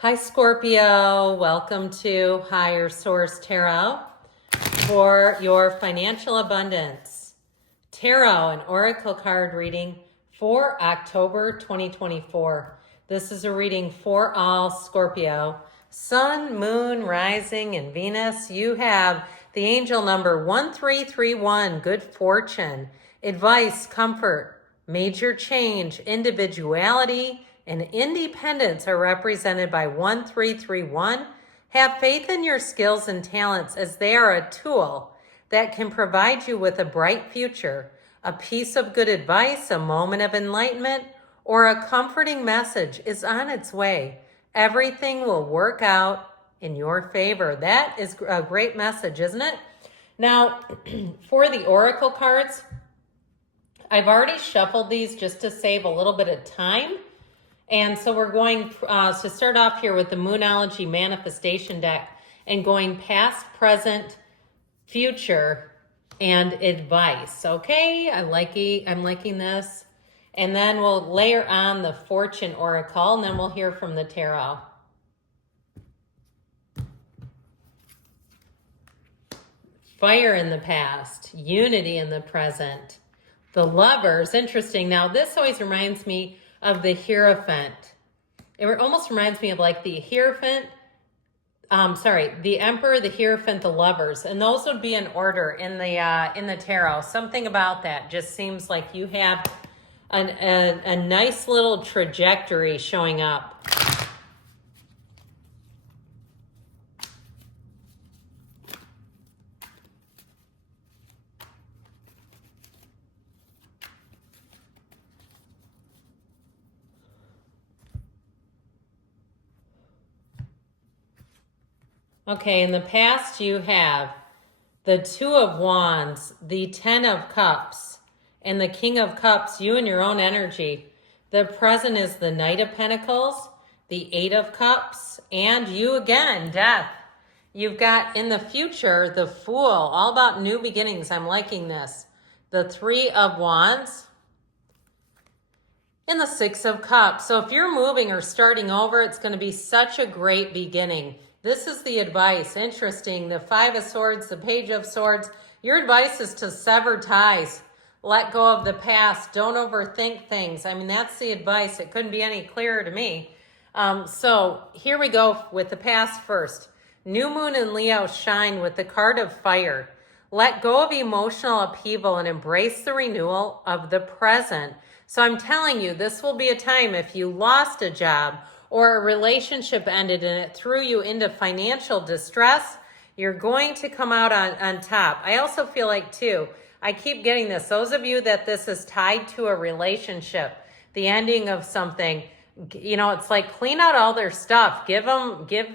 Hi, Scorpio. Welcome to Higher Source Tarot for your financial abundance. Tarot and Oracle card reading for October 2024. This is a reading for all Scorpio. Sun, Moon, Rising, and Venus. You have the angel number 1331, good fortune, advice, comfort, major change, individuality, and independence are represented by 1331. Have faith in your skills and talents as they are a tool that can provide you with a bright future, a piece of good advice, a moment of enlightenment, or a comforting message is on its way. Everything will work out in your favor. That is a great message, isn't it? Now, for the Oracle cards, I've already shuffled these just to save a little bit of time. And so we're going to start off here with the Moonology Manifestation deck and going past, present, future, and advice. Okay, I'm liking this. And then we'll layer on the Fortune Oracle, and then we'll hear from the Tarot. Fire in the past, unity in the present. The Lovers, interesting. Now, this always reminds me of the Hierophant. It almost reminds me of like the Hierophant, the Emperor, the Hierophant, the Lovers, and those would be in order in the tarot. Something about that just seems like you have a nice little trajectory showing up. Okay, in the past you have the Two of Wands, the Ten of Cups, and the King of Cups, you and your own energy. The present is the Knight of Pentacles, the Eight of Cups, and you again, Death. You've got in the future, the Fool, all about new beginnings. I'm liking this. The Three of Wands, and the Six of Cups. So if you're moving or starting over, it's going to be such a great beginning. This is the advice. Interesting. The Five of Swords, the Page of Swords. Your advice is to sever ties. Let go of the past. Don't overthink things. I mean, that's the advice. It couldn't be any clearer to me. So here we go with the past first. New Moon and Leo shine with the card of fire. Let go of emotional upheaval and embrace the renewal of the present. So I'm telling you, this will be a time if you lost a job or a relationship ended and it threw you into financial distress, you're going to come out on top. I also feel like, too, I keep getting this. Those of you that this is tied to a relationship, the ending of something, you know, it's like clean out all their stuff. Give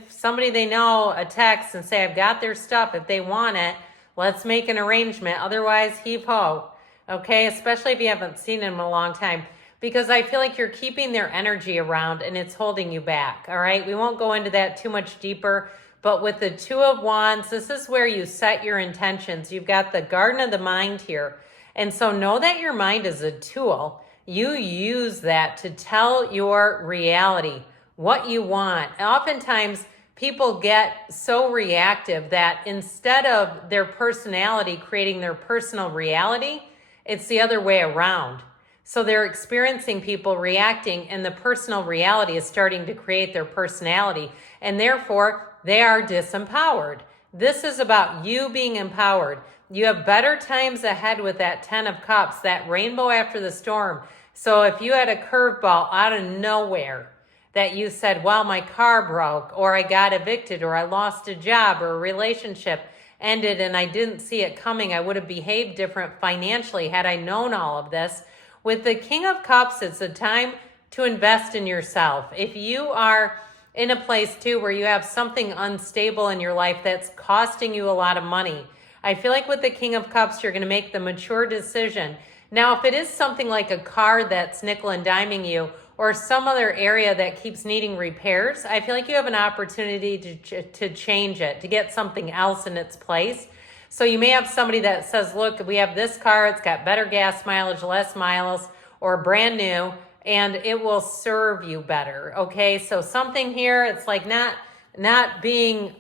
somebody they know a text and say, I've got their stuff. If they want it, let's make an arrangement. Otherwise, heave ho. Okay, especially if you haven't seen them in a long time. Because I feel like you're keeping their energy around and it's holding you back, all right? We won't go into that too much deeper, but with the Two of Wands, this is where you set your intentions. You've got the Garden of the Mind here. And so know that your mind is a tool. You use that to tell your reality, what you want. Oftentimes, people get so reactive that instead of their personality creating their personal reality, it's the other way around. So they're experiencing people reacting and the personal reality is starting to create their personality. And therefore, they are disempowered. This is about you being empowered. You have better times ahead with that Ten of Cups, that rainbow after the storm. So if you had a curveball out of nowhere that you said, well, my car broke, or I got evicted, or I lost a job, or a relationship ended and I didn't see it coming, I would have behaved different financially had I known all of this. With the King of Cups, it's a time to invest in yourself. If you are in a place too where you have something unstable in your life that's costing you a lot of money, I feel like with the King of Cups, you're going to make the mature decision. Now, if it is something like a car that's nickel and diming you or some other area that keeps needing repairs, I feel like you have an opportunity to change it, to get something else in its place. So you may have somebody that says, look, we have this car, it's got better gas mileage, less miles, or brand new, and it will serve you better. Okay, so something here, it's like not being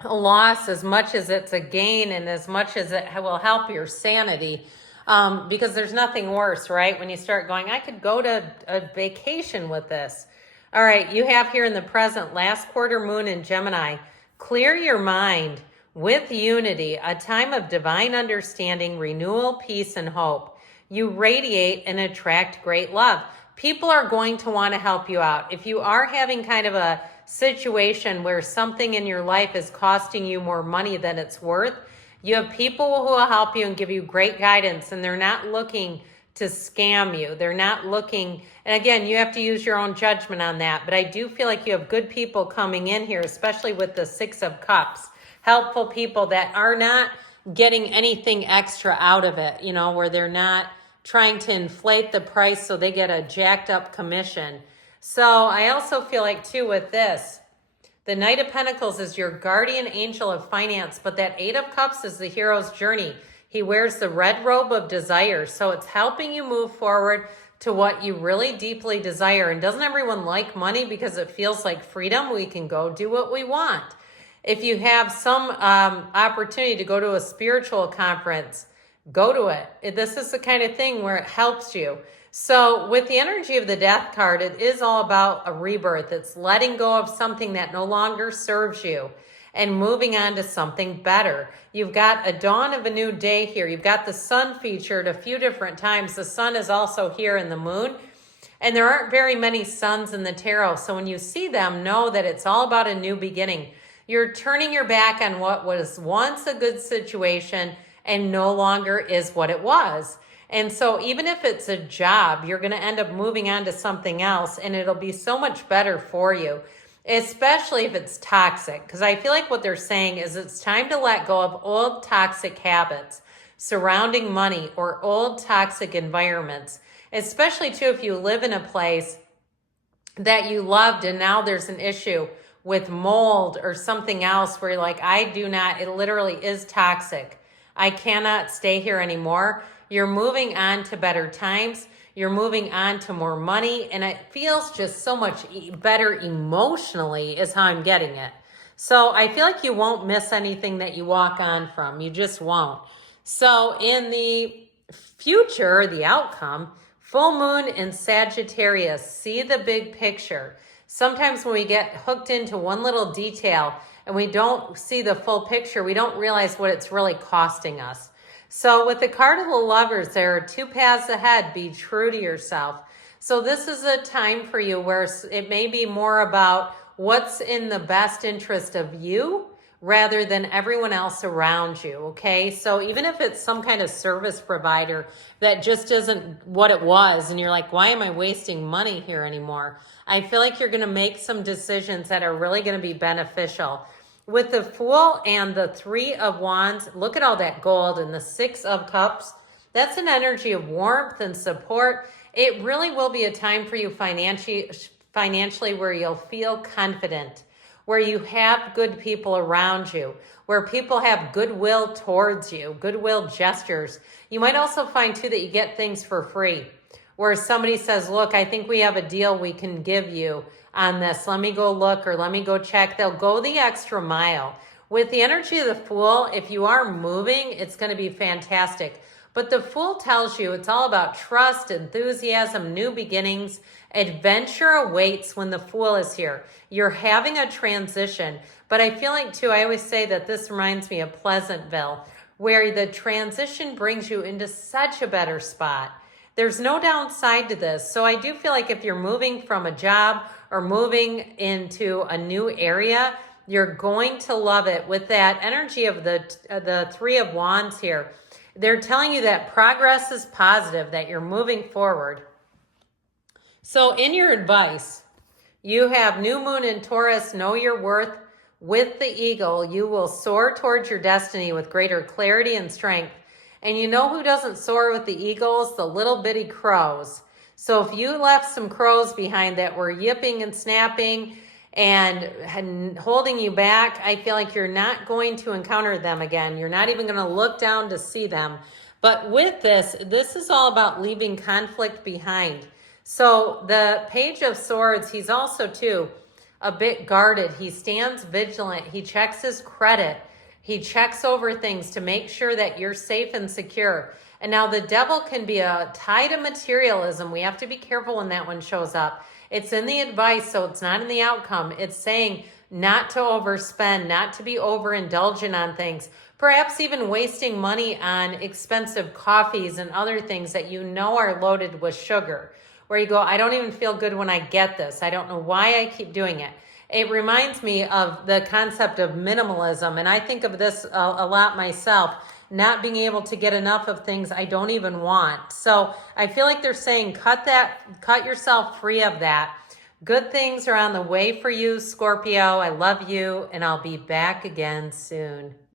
a loss as much as it's a gain, and as much as it will help your sanity. Because there's nothing worse, right? When you start going, I could go to a vacation with this. All right, you have here in the present, last quarter moon in Gemini. Clear your mind with unity, a time of divine understanding, renewal, peace, and hope. You radiate and attract great love. People are going to want to help you out. If you are having kind of a situation where something in your life is costing you more money than it's worth, you have people who will help you and give you great guidance, and they're not looking to scam you. They're not looking, and again, you have to use your own judgment on that, but I do feel like you have good people coming in here, especially with the Six of Cups. Helpful people that are not getting anything extra out of it, where they're not trying to inflate the price so they get a jacked up commission. So I also feel like too with this, the Knight of Pentacles is your guardian angel of finance, but that Eight of Cups is the hero's journey. He wears the red robe of desire. So it's helping you move forward to what you really deeply desire. And doesn't everyone like money because it feels like freedom? We can go do what we want. If you have some opportunity to go to a spiritual conference, go to it. This is the kind of thing where it helps you. So with the energy of the Death card, it is all about a rebirth. It's letting go of something that no longer serves you and moving on to something better. You've got a dawn of a new day here. You've got the sun featured a few different times. The sun is also here in the moon. And there aren't very many suns in the tarot. So when you see them, know that it's all about a new beginning. You're turning your back on what was once a good situation and no longer is what it was. And so even if it's a job, you're going to end up moving on to something else, and it'll be so much better for you, especially if it's toxic. Because I feel like what they're saying is it's time to let go of old toxic habits surrounding money or old toxic environments, especially too if you live in a place that you loved and now there's an issue with mold or something else where you're like, it literally is toxic. I cannot stay here anymore. You're moving on to better times. You're moving on to more money. And it feels just so much better emotionally is how I'm getting it. So I feel like you won't miss anything that you walk on from. You just won't. So in the future, the outcome, full moon in Sagittarius, see the big picture. Sometimes when we get hooked into one little detail and we don't see the full picture, we don't realize what it's really costing us. So with the card of the Lovers, there are two paths ahead. Be true to yourself. So this is a time for you where it may be more about what's in the best interest of you rather than everyone else around you, okay? So even if it's some kind of service provider that just isn't what it was, and you're like, why am I wasting money here anymore? I feel like you're going to make some decisions that are really going to be beneficial. With the Fool and the Three of Wands, look at all that gold, and the Six of Cups. That's an energy of warmth and support. It really will be a time for you financially where you'll feel confident, where you have good people around you, where people have goodwill towards you, goodwill gestures. You might also find too that you get things for free, where somebody says, look, I think we have a deal we can give you on this. Let me go look, or let me go check. They'll go the extra mile. With the energy of the Fool, if you are moving, it's going to be fantastic. But the Fool tells you it's all about trust, enthusiasm, new beginnings. Adventure awaits when the Fool is here. You're having a transition. But I feel like too, I always say that this reminds me of Pleasantville, where the transition brings you into such a better spot. There's no downside to this. So I do feel like if you're moving from a job or moving into a new area, you're going to love it. With that energy of the Three of Wands here, they're telling you that progress is positive, that you're moving forward. So in your advice, you have new moon in Taurus, know your worth. With the Eagle, you will soar towards your destiny with greater clarity and strength. And you know who doesn't soar with the eagles? The little bitty crows. So if you left some crows behind that were yipping and snapping and holding you back, I feel like you're not going to encounter them again. You're not even going to look down to see them. But with this is all about leaving conflict behind. So the Page of Swords, he's also too a bit guarded. He stands vigilant. He checks his credit. He checks over things to make sure that you're safe and secure. And now the devil can be a tie to materialism. We have to be careful when that one shows up. It's in the advice, so it's not in the outcome. It's saying not to overspend, not to be overindulgent on things, perhaps even wasting money on expensive coffees and other things that you know are loaded with sugar, where you go, I don't even feel good when I get this. I don't know why I keep doing it. It reminds me of the concept of minimalism, and I think of this a lot myself, not being able to get enough of things I don't even want. So I feel like they're saying cut yourself free of that. Good things are on the way for you, Scorpio. I love you, and I'll be back again soon.